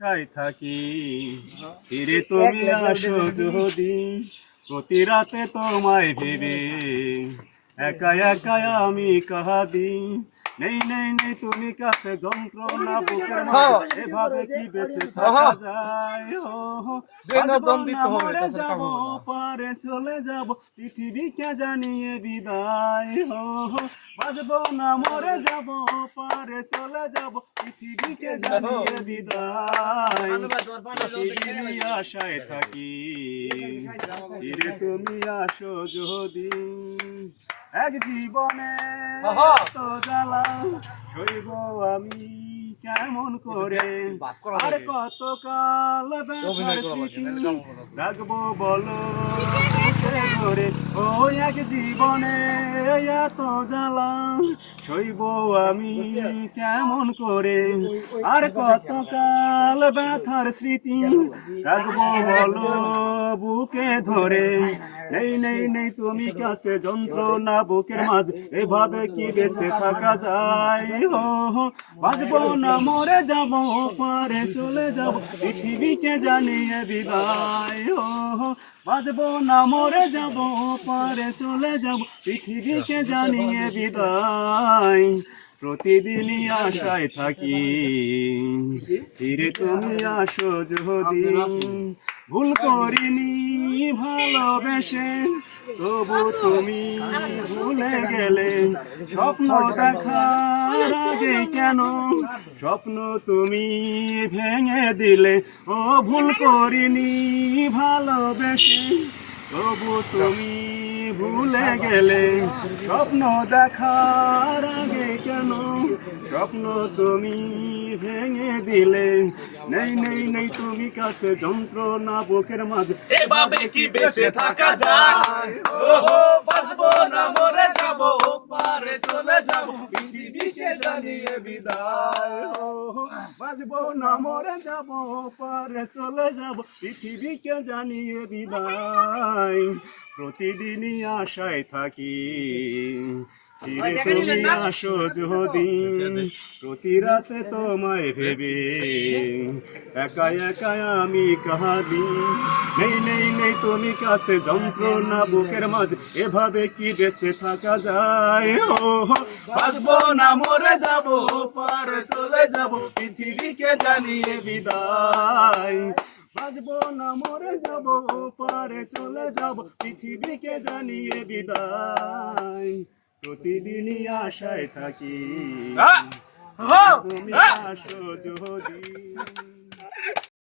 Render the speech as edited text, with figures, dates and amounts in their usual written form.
তাই থাকি ফিরে তুমি আসো যদি প্রতি রাতে তোমায় ভেবে একা একা আমি কাঁদি নেই নেই নেই তুমি কাছে যন্ত্রণা বুকের মাঝে এভাবে কি বেঁচে থাকা যায় বাঁচবো না মরে যাব পারে চলে যাব পৃথিবীকে জানিয়ে বিদায় বাঁচবো না মরে যাব পারে চলে যাব পৃথিবীকে জানিয়ে বিদায় পৃথিবীর আশায় থাকি ফিরে তুমি আসো যদি এক জীবনে তো জ্বালা সইব আমি কেমন করে আর কত কাল ব্যথার স্মৃতি রাখবো বলো ধরে ও এক জীবনে এত জ্বালা সইব আমি কেমন করে আর কত কাল ব্যথার স্মৃতি রাখবো বলো বুকে ধরে নেই নেই নেই তুমি কাছে যন্ত্রণা বুকের মাঝে এভাবে কি বেঁচে থাকা যায় বাঁচবো না মরে যাব পারে চলে যাব পৃথিবীকে জানিয়ে বিদায় বাঁচবো না মরে যাব পারে চলে যাব পৃথিবীকে জানিয়ে বিদায় প্রতিদিনই আশায় থাকি ফিরে তুমি আসো যদি ভুল করিনি ভালোবেসে তবু তুমি ভুলে গেলে স্বপ্ন দেখার আগে কেন স্বপ্ন তুমি ভেঙে দিলে ও ভুল করিনি ভালোবেসে তবু তুমি ভুলে গেলে স্বপ্ন দেখার আগে কেন স্বপ্ন তুমি ভেঙে দিলে নেই নেই নেই তুমি কাছে যন্ত্রণা বুকের মাঝে এভাবে কি বেঁচে থাকা যায় বাঁচবো না মরে যাব পারে চলে যাব পৃথিবীকে জানিয়ে বিদায় বাঁচবো না মরে যাব পারে চলে যাব পৃথিবীকে জানিয়ে বিদায় প্রতিদিনই আশায় থাকি ফিরে তুমি আসো যদি প্রতি রাতে তোমায় ভেবে একা একা আমি কাঁদি নেই নেই নেই তুমি কাছে যন্ত্রণা বুকের মাঝে এভাবে কি বেঁচে থাকা যায় বাঁচবো না মরে যাব পারে চলে যাব পৃথিবীকে জানিয়ে বিদায় বাঁচবো না মরে যাব পারে চলে যাব পৃথিবীকে জানিয়ে বিদায় প্রতিদিনই আশায় থাকি তুমি আসো যদি